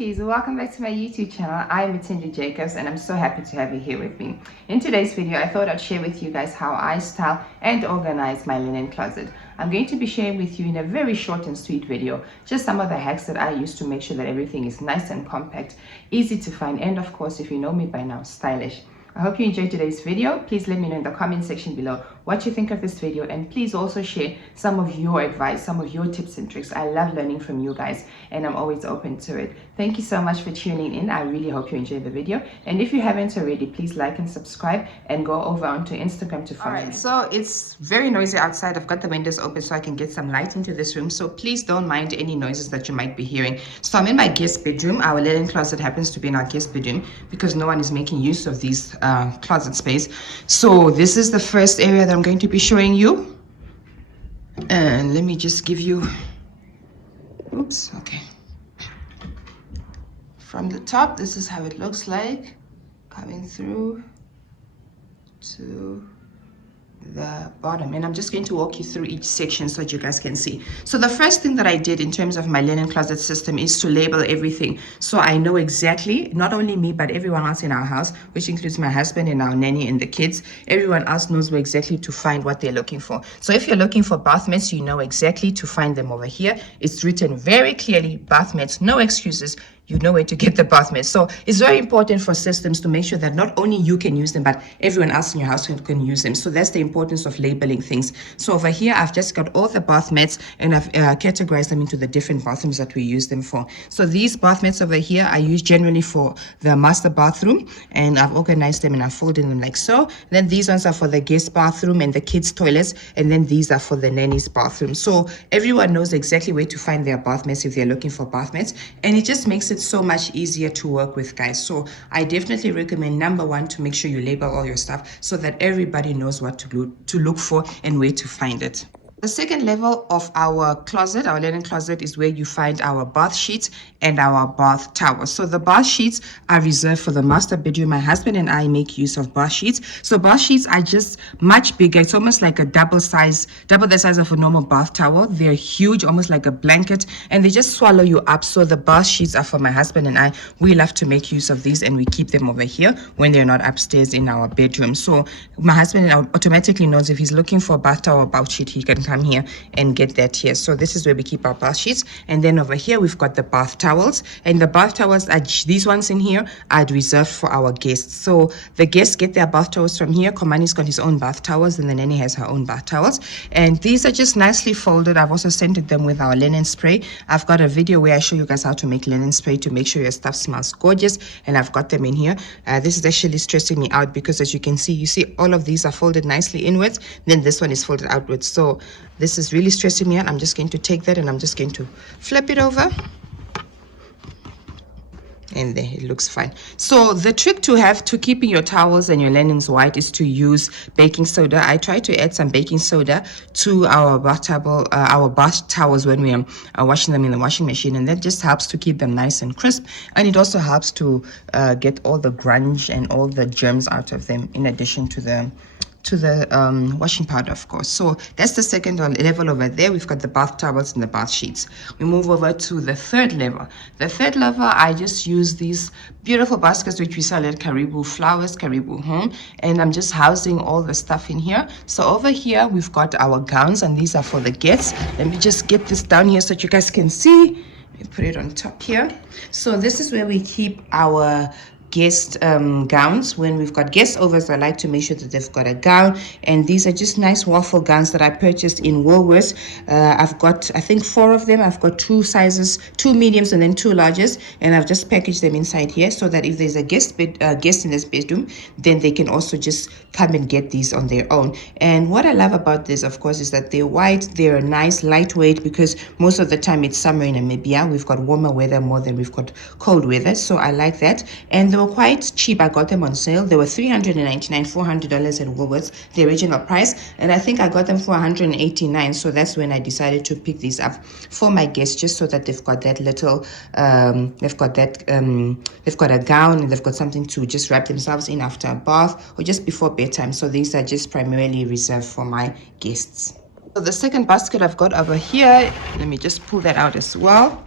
Rafikis, welcome back to my YouTube channel. I'm Matinda Jacobs and I'm so happy to have you here with me. In today's video, I thought I'd share with you guys how I style and organize my linen closet. I'm going to be sharing with you in a very short and sweet video just some of the hacks that I use to make sure that everything is nice and compact, easy to find, and of course, if you know me by now, stylish. I hope you enjoyed today's video. Please let me know in the comment section below what you think of this video, and please also share some of your advice, some of your tips and tricks. I love learning from you guys and I'm always open to it. Thank you so much for tuning in. I really hope you enjoyed the video, and if you haven't already, please like and subscribe and go over onto Instagram to follow me. So it's very noisy outside. I've got the windows open so I can get some light into this room, so please don't mind any noises that you might be hearing. So I'm in my guest bedroom. Our linen closet happens to be in our guest bedroom because no one is making use of these closet space. So this is the first area that I'm going to be showing you, and let me just give you okay, from the top, this is how it looks like, coming through to the bottom, and I'm just going to walk you through each section so that you guys can see. So the first thing that I did in terms of my linen closet system is to label everything, so I know exactly, not only me but everyone else in our house, which includes my husband and our nanny and the kids, everyone else knows where exactly to find what they're looking for. So if you're looking for bath mats, you know exactly to find them over here. It's written very clearly, bath mats, no excuses. You know where to get the bath mats. So it's very important for systems to make sure that not only you can use them, but everyone else in your house can use them. So that's the importance of labeling things. So over here, I've just got all the bath mats, and I've categorized them into the different bathrooms that we use them for. So these bath mats over here, I use generally for the master bathroom, and I've organized them and I've folded them like so. Then these ones are for the guest bathroom and the kids' toilets, and then these are for the nanny's bathroom. So everyone knows exactly where to find their bath mats if they're looking for bath mats, and it just makes it so much easier to work with, guys. So I definitely recommend, number one, to make sure you label all your stuff so that everybody knows what to look for and where to find it. The second level of our closet, our linen closet, is where you find our bath sheets and our bath towels. So the bath sheets are reserved for the master bedroom. My husband and I make use of bath sheets. So bath sheets are just much bigger. It's almost like a double the size of a normal bath towel. They're huge, almost like a blanket, and they just swallow you up. So the bath sheets are for my husband and I. We love to make use of these, and we keep them over here when they're not upstairs in our bedroom. So my husband automatically knows if he's looking for a bath towel or bath sheet, he can come here and get that here. So this is where we keep our bath sheets, and then over here we've got the bath towels, and the bath towels are these ones in here are reserved for our guests. So the guests get their bath towels from here. Komani's got his own bath towels, and the nanny has her own bath towels, and these are just nicely folded. I've also scented them with our linen spray. I've got a video where I show you guys how to make linen spray to make sure your stuff smells gorgeous, and I've got them in here. This is actually stressing me out because, as you can see, all of these are folded nicely inwards, then this one is folded outwards. So this is really stressing me out. I'm just going to take that and I'm just going to flip it over, and there it looks fine. So the trick to keeping your towels and your linens white is to use baking soda. I try to add some baking soda to our bath towels when we are washing them in the washing machine, and that just helps to keep them nice and crisp, and it also helps to get all the grunge and all the germs out of them, in addition to the washing powder, of course. So that's the second level over there. We've got the bath towels and the bath sheets. We move over to the third level. The third level, I just use these beautiful baskets which we sell at Karibu Flowers, Karibu Home, and I'm just housing all the stuff in here. So over here we've got our gowns, and these are for the guests. Let me just get this down here so that you guys can see. Let me put it on top here. So this is where we keep our guest gowns. When we've got guest overs, I like to make sure that they've got a gown, and these are just nice waffle gowns that I purchased in Woolworths. I've got, I think, 4 of them. I've got 2 sizes, 2 mediums and then 2 larges, and I've just packaged them inside here so that if there's a guest in this bedroom, then they can also just come and get these on their own. And what I love about this, of course, is that they're white, they're nice, lightweight, because most of the time it's summer in Namibia. We've got warmer weather more than we've got cold weather, so I like that. And were quite cheap. I got them on sale. They were $399, $400 at Woolworths, the original price, and I think I got them for $189. So that's when I decided to pick these up for my guests, just so that they've got that little they've got a gown, and they've got something to just wrap themselves in after a bath or just before bedtime. So these are just primarily reserved for my guests. So the second basket I've got over here, let me just pull that out as well.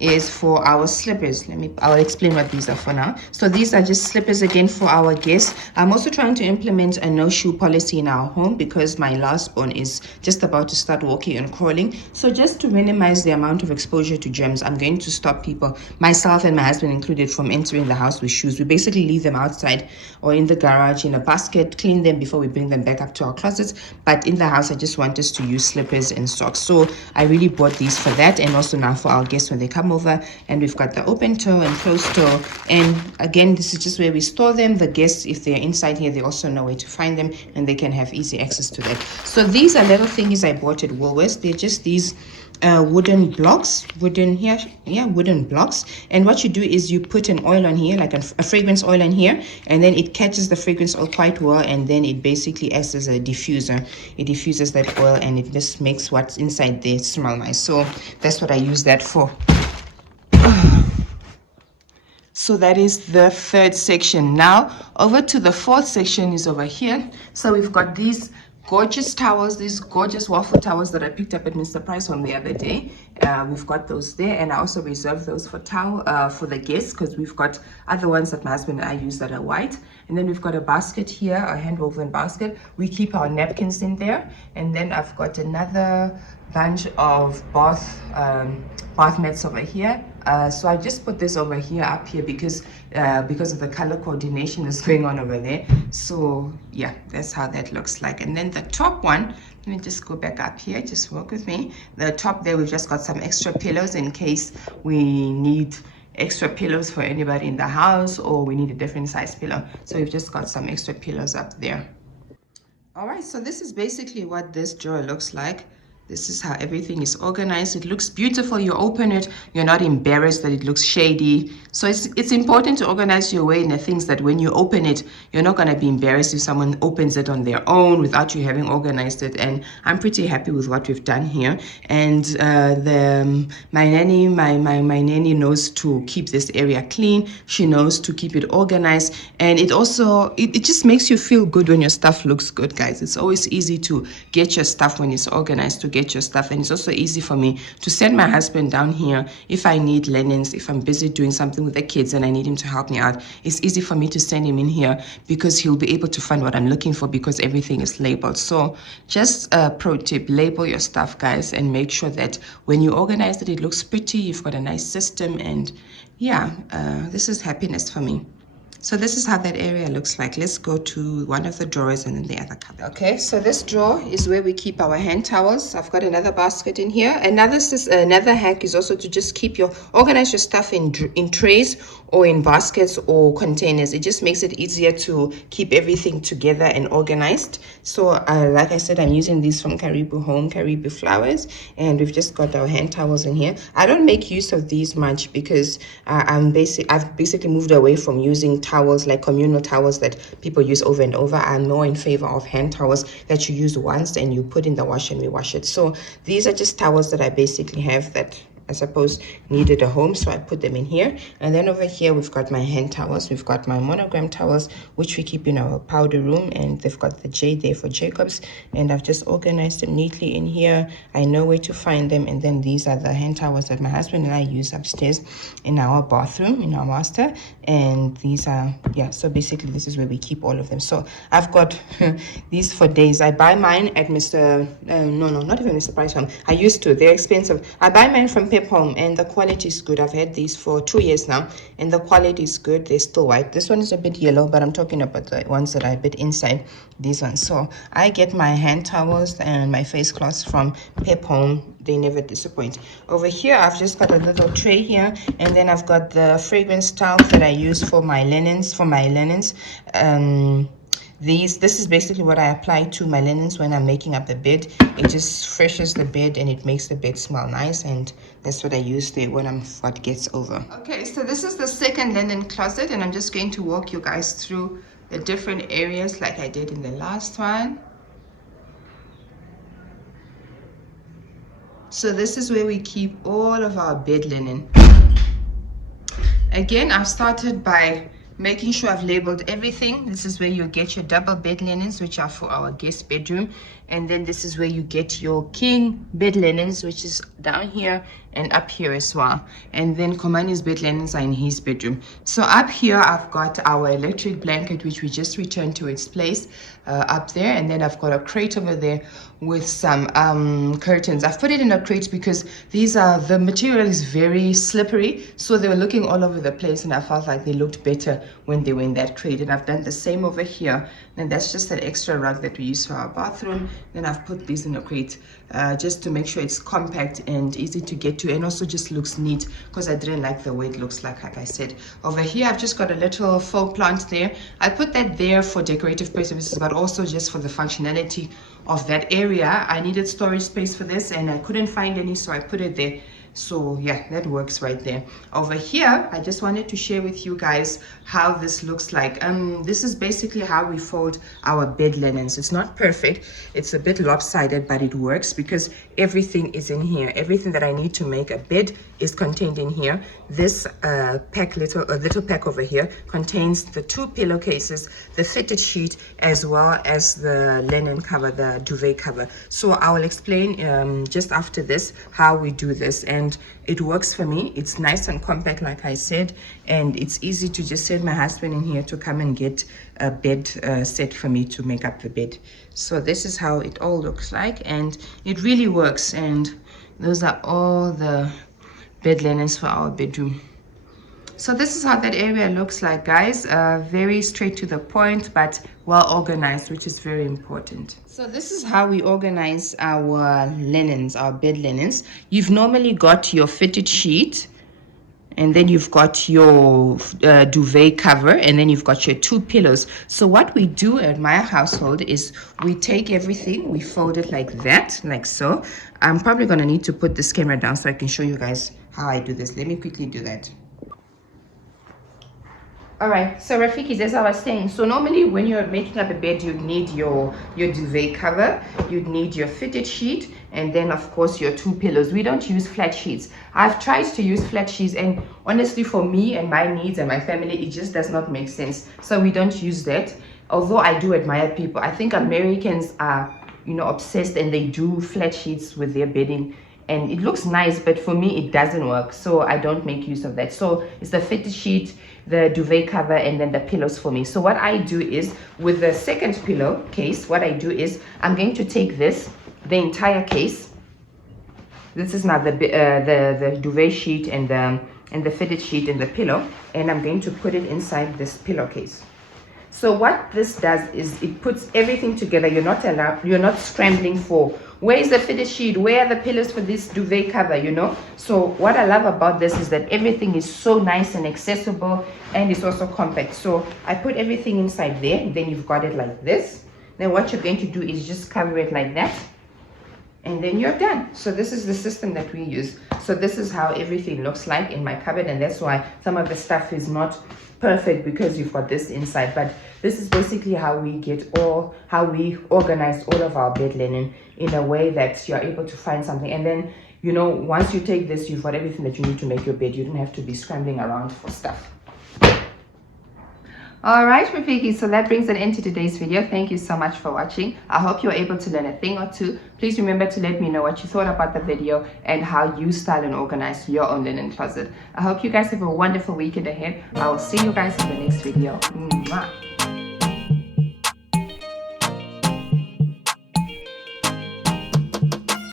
is for our slippers. I'll explain what these are for now. So these are just slippers again for our guests. I'm also trying to implement a no shoe policy in our home because my last born is just about to start walking and crawling. So just to minimize the amount of exposure to germs, I'm going to stop people, myself and my husband included, from entering the house with shoes. We basically leave them outside or in the garage in a basket, clean them before we bring them back up to our closets. But in the house, I just want us to use slippers and socks. So I really bought these for that, and also now for our guests when they come over. And we've got the open toe and closed toe, and again, this is just where we store them. The guests, if they're inside here, they also know where to find them and they can have easy access to that. So these are little thingies I bought at Woolworths. They're just these wooden blocks, wooden blocks. And what you do is you put an oil on here, like a fragrance oil on here, and then it catches the fragrance oil quite well, and then it basically acts as a diffuser. It diffuses that oil and it just makes what's inside there smell nice. So that's what I use that for. So that is the third section. Now over to the fourth section is over here. So we've got these gorgeous towels, these gorgeous waffle towels that I picked up at Mr. Price on the other day. We've got those there, and I also reserved those for for the guests, because we've got other ones that my husband and I use that are white. And then we've got a basket here, a hand-woven basket. We keep our napkins in there. And then I've got another bunch of bath mats over here. So I just put this over here, up here, because of the color coordination that's going on over there. So yeah, that's how that looks like. And then the top one, let me just go back up here, just work with me. The top there, we've just got some extra pillows in case we need extra pillows for anybody in the house, or we need a different size pillow. So we've just got some extra pillows up there. All right, so this is basically what this drawer looks like. This is how everything is organized. It looks beautiful. You open it, you're not embarrassed that it looks shady. So it's important to organize your way in the things that when you open it, you're not going to be embarrassed if someone opens it on their own without you having organized it. And I'm pretty happy with what we've done here. And my nanny knows to keep this area clean. She knows to keep it organized. And it also, it just makes you feel good when your stuff looks good, guys. It's always easy to get your stuff when it's organized, to get your stuff. And it's also easy for me to send my husband down here if I need linens, if I'm busy doing something with the kids and I need him to help me out. It's easy for me to send him in here because he'll be able to find what I'm looking for, because everything is labeled. So just a pro tip, label your stuff, guys, and make sure that when you organize it, it looks pretty, you've got a nice system. And yeah, this is happiness for me. So this is how that area looks like. Let's go to one of the drawers and then the other cupboard. Okay, so this drawer is where we keep our hand towels. I've got another basket in here. Another hack is also to just organize your stuff in trays or in baskets or containers. It just makes it easier to keep everything together and organized. So like I said, I'm using these from Caribou Flowers, and we've just got our hand towels in here. I don't make use of these much because I've basically moved away from using towels like communal towels that people use over and over. I'm more in favor of hand towels that you use once and you put in the wash and we wash it. So these are just towels that I basically have that I suppose needed a home, so I put them in here. And then over here we've got my hand towels. We've got my monogram towels, which we keep in our powder room, and they've got the J there for Jacobs, and I've just organized them neatly in here. I know where to find them. And then these are the hand towels that my husband and I use upstairs in our bathroom, in our master. And these are, yeah, so basically this is where we keep all of them. So I've got these for days. I buy mine at not even Mr. Price Home. I used to, they're expensive. I buy mine from Home, and the quality is good. I've had these for 2 years now, and the quality is good. They're still white. This one is a bit yellow, but I'm talking about the ones that are a bit inside, these ones. So I get my hand towels and my face cloths from Home. They never disappoint. Over here I've just got a little tray here, and then I've got the fragrance towels that I use for my linens. This is basically what I apply to my linens when I'm making up the bed. It just freshens the bed and it makes the bed smell nice, and that's what I use there when what gets over. Okay, so this is the second linen closet, and I'm just going to walk you guys through the different areas like I did in the last one. So this is where we keep all of our bed linen. Again, I've started by making sure I've labeled everything. This is where you get your double bed linens, which are for our guest bedroom. And then this is where you get your king bed linens, which is down here. and up here as well. And then Komani's bed linens are in his bedroom. So up here I've got our electric blanket, which we just returned to its place up there. And then I've got a crate over there with some curtains. I've put it in a crate because the material is very slippery, so they were looking all over the place, and I felt like they looked better when they were in that crate. And I've done the same over here, and that's just an extra rug that we use for our bathroom. Then I've put these in a crate just to make sure it's compact and easy to get to, and also just looks neat, because I didn't like the way it looks like I said. Over here I've just got a little faux plant there. I put that there for decorative purposes, but also just for the functionality of that area. I needed storage space for this and I couldn't find any, so I put it there. So yeah, that works right there. Over here I just wanted to share with you guys how this looks like. This is basically how we fold our bed linens. It's not perfect, it's a bit lopsided, but it works because everything is in here. Everything that I need to make a bed is contained in here. This little pack over here contains the 2 pillowcases, the fitted sheet, as well as the linen cover, the duvet cover. So I will explain just after this how we do this, and it works for me. It's nice and compact, like I said, and it's easy to just send my husband in here to come and get a bed set for me to make up the bed. So this is how it all looks like, and it really works. And those are all the bed linens for our bedroom. So this is how that area looks like, guys. Very straight to the point, but well organized, which is very important. So this is how we organize our linens, our bed linens. You've normally got your fitted sheet, and then you've got your duvet cover, and then you've got your 2 pillows. So what we do at my household is we take everything, we fold it like that, like so. I'm probably gonna need to put this camera down so I can show you guys how I do this. Let me quickly do that. All right, so Rafikis, as I was saying, so normally when you're making up a bed, you'd need your duvet cover, you'd need your fitted sheet, and then of course your 2 pillows. We don't use flat sheets. I've tried to use flat sheets, and honestly for me and my needs and my family, it just does not make sense. So we don't use that. Although I do admire people. I think Americans are, you know, obsessed, and they do flat sheets with their bedding. And it looks nice, but for me it doesn't work, so I don't make use of that. So it's the fitted sheet, the duvet cover, and then the pillows for me. So what I do is, with the second pillow case, what I do is I'm going to take this, the entire case. This is now the duvet sheet and the fitted sheet and the pillow, and I'm going to put it inside this pillowcase. So what this does is it puts everything together. You're not scrambling for where is the fitted sheet, where are the pillows for this duvet cover, you know. So what I love about this is that everything is so nice and accessible, and it's also compact. So I put everything inside there, and then you've got it like this. Then what you're going to do is just cover it like that, and then you're done. So this is the system that we use. So this is how everything looks like in my cupboard, and that's why some of the stuff is not perfect, because you've got this inside. But this is basically how we organize all of our bed linen in a way that you're able to find something. And then, you know, once you take this, you've got everything that you need to make your bed. You don't have to be scrambling around for stuff. All right, Rafiki, so that brings an end to today's video. Thank you so much for watching. I hope you're able to learn a thing or two. Please remember to let me know what you thought about the video and how you style and organize your own linen closet. I hope you guys have a wonderful weekend ahead. I will see you guys in the next video. Mwah.